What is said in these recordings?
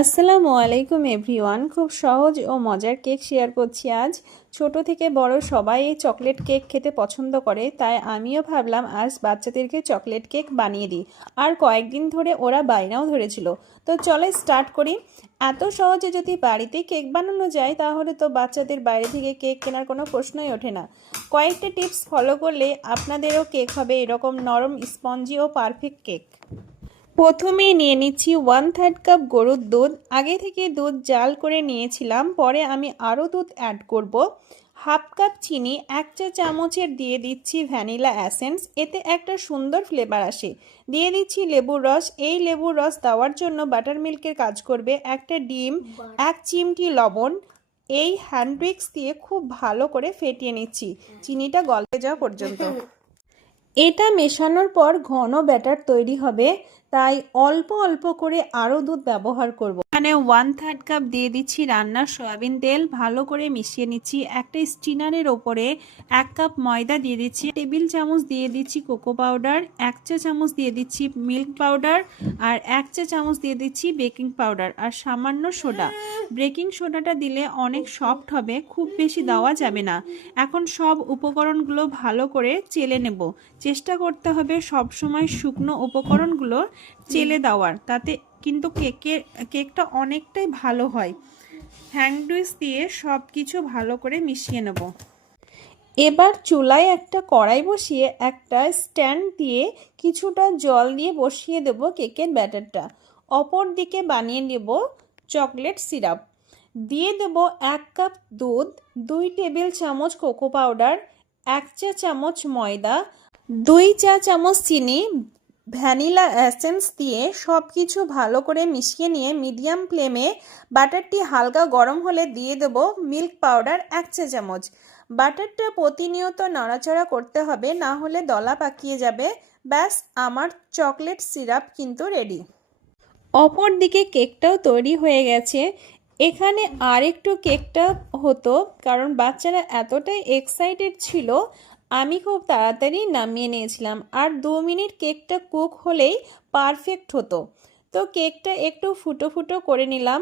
আসসালামু আলাইকুম এভরিওয়ান। খুব সহজ ও মজার কেক শেয়ার করছি আজ। ছোট থেকে বড় সবাই এই চকলেট কেক খেতে পছন্দ করে, তাই আমিও ভাবলাম আজ বাচ্চাদেরকে চকলেট কেক বানিয়ে দিই। আর কয়েকদিন ধরে ওরা বায়নাও ধরেছিল। তো চলো স্টার্ট করি। এত সহজে যদি বাড়িতেই কেক বানানো যায় তাহলে তো বাচ্চাদের বাইরে থেকে কেক কেনার কোনো প্রশ্নই ওঠে না। কয়েকটা টিপস ফলো করলে আপনাদেরও কেক হবে এরকম নরম, স্পঞ্জি ও পারফেক্ট কেক। প্রথমেই নিয়ে নিচ্ছি 1/3 কাপ গরুর দুধ। আগে থেকে দুধ জাল করে নিয়েছিলাম, পরে আমি আরও দুধ অ্যাড করব। হাফ কাপ চিনি, 1 চা চামচের দিয়ে দিচ্ছি ভ্যানিলা এসেন্স, এতে একটা সুন্দর ফ্লেভার আসে। দিয়ে দিচ্ছি লেবুর রস। এই লেবুর রস দেওয়ার জন্য বাটার মিল্কের কাজ করবে। একটা ডিম, 1 চিমটি লবণ। এই হ্যান্ড উইক্স দিয়ে খুব ভালো করে ফেটিয়ে নিচ্ছি চিনিটা গলে যাওয়া পর্যন্ত। এটা মেশানোর পর ঘন ব্যাটার তৈরি হবে, তাই অল্প অল্প করে আরও দুধ ব্যবহার করব। এখানে 1/3 কাপ দিয়ে দিচ্ছি রান্নার সয়াবিন তেল, ভালো করে মিশিয়ে নিচ্ছি। একটা স্টিনারের ওপরে 1 কাপ ময়দা দিয়ে দিচ্ছি, টেবিল চামচ দিয়ে দিচ্ছি কোকো পাউডার, 1 চা চামচ দিয়ে দিচ্ছি মিল্ক পাউডার, আর 1 চা চামচ দিয়ে দিচ্ছি বেকিং পাউডার, আর সামান্য সোডা। বেকিং সোডাটা দিলে অনেক সফট হবে, খুব বেশি দেওয়া যাবে না। এখন সব উপকরণগুলো ভালো করে চেলে নেব। চেষ্টা করতে হবে সব সময় শুকনো উপকরণগুলো চেলে দেওয়ার, তাতে কিন্তু কেকটা অনেকটাই ভালো হয়। হ্যান্ড উইক্স দিয়ে সব কিছু ভালো করে মিশিয়ে নেব। এবার চুলায় একটা কড়াই বসিয়ে একটা স্ট্যান্ড দিয়ে কিছুটা জল দিয়ে বসিয়ে দেব কেকের ব্যাটারটা। অপর দিকে বানিয়ে নেব চকলেট সিরাপ। দিয়ে দেব 1 কাপ দুধ, 2 টেবিল চামচ কোকো পাউডার, 1 চা চামচ ময়দা, 2 চা চামচ চিনি, ভ্যানিলা এসেন্স দিয়ে সব কিছু ভালো করে মিশিয়ে নিয়ে মিডিয়াম ফ্লেমে বাটারটি হালকা গরম হলে দিয়ে দেব মিল্ক পাউডার 1 চা চামচ। বাটারটা প্রতিনিয়ত নাড়াচাড়া করতে হবে, না হলে দলা পাকিয়ে যাবে। ব্যাস, আমার চকলেট সিরাপ কিন্তু রেডি। অপর দিকে কেকটাও তৈরি হয়ে গেছে। এখানে আর একটু কেকটা হতো, কারণ বাচ্চারা এতটাই এক্সাইটেড ছিল, আমি খুব তাড়াতাড়ি নামিয়ে নিয়েছিলাম। আর 2 মিনিট কেকটা কুক হলেই পারফেক্ট হতো। তো কেকটা একটু ফুটো ফুটো করে নিলাম,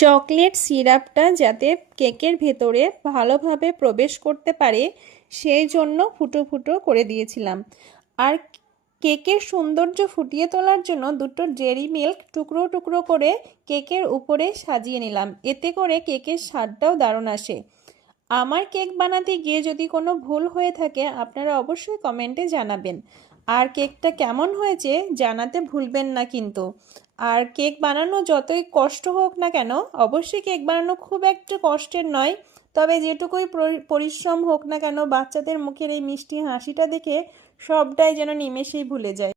চকলেট সিরাপটা যাতে কেকের ভেতরে ভালোভাবে প্রবেশ করতে পারে সেই জন্য ফুটো ফুটো করে দিয়েছিলাম। আর কেকের সৌন্দর্য ফুটিয়ে তোলার জন্য 2টো ডেয়ারি মিল্ক টুকরো টুকরো করে কেকের উপরে সাজিয়ে নিলাম, এতে করে কেকের স্বাদটাও দারুণ আসে। আমার কেক বানাতে গিয়ে যদি কোনো ভুল হয়ে থাকে আপনারা অবশ্যই কমেন্টে জানাবেন। আর কেকটা কেমন হয়েছে জানাতে ভুলবেন না কিন্তু। আর কেক বানানো যতই কষ্ট হোক না কেন, অবশ্যই কেক বানানো খুব একটা কষ্টের নয়, তবে যেটুকুই পরিশ্রম হোক না কেন বাচ্চাদের মুখের এই মিষ্টি হাসিটা দেখে সবটাই যেন নিমেষেই ভুলে যায়।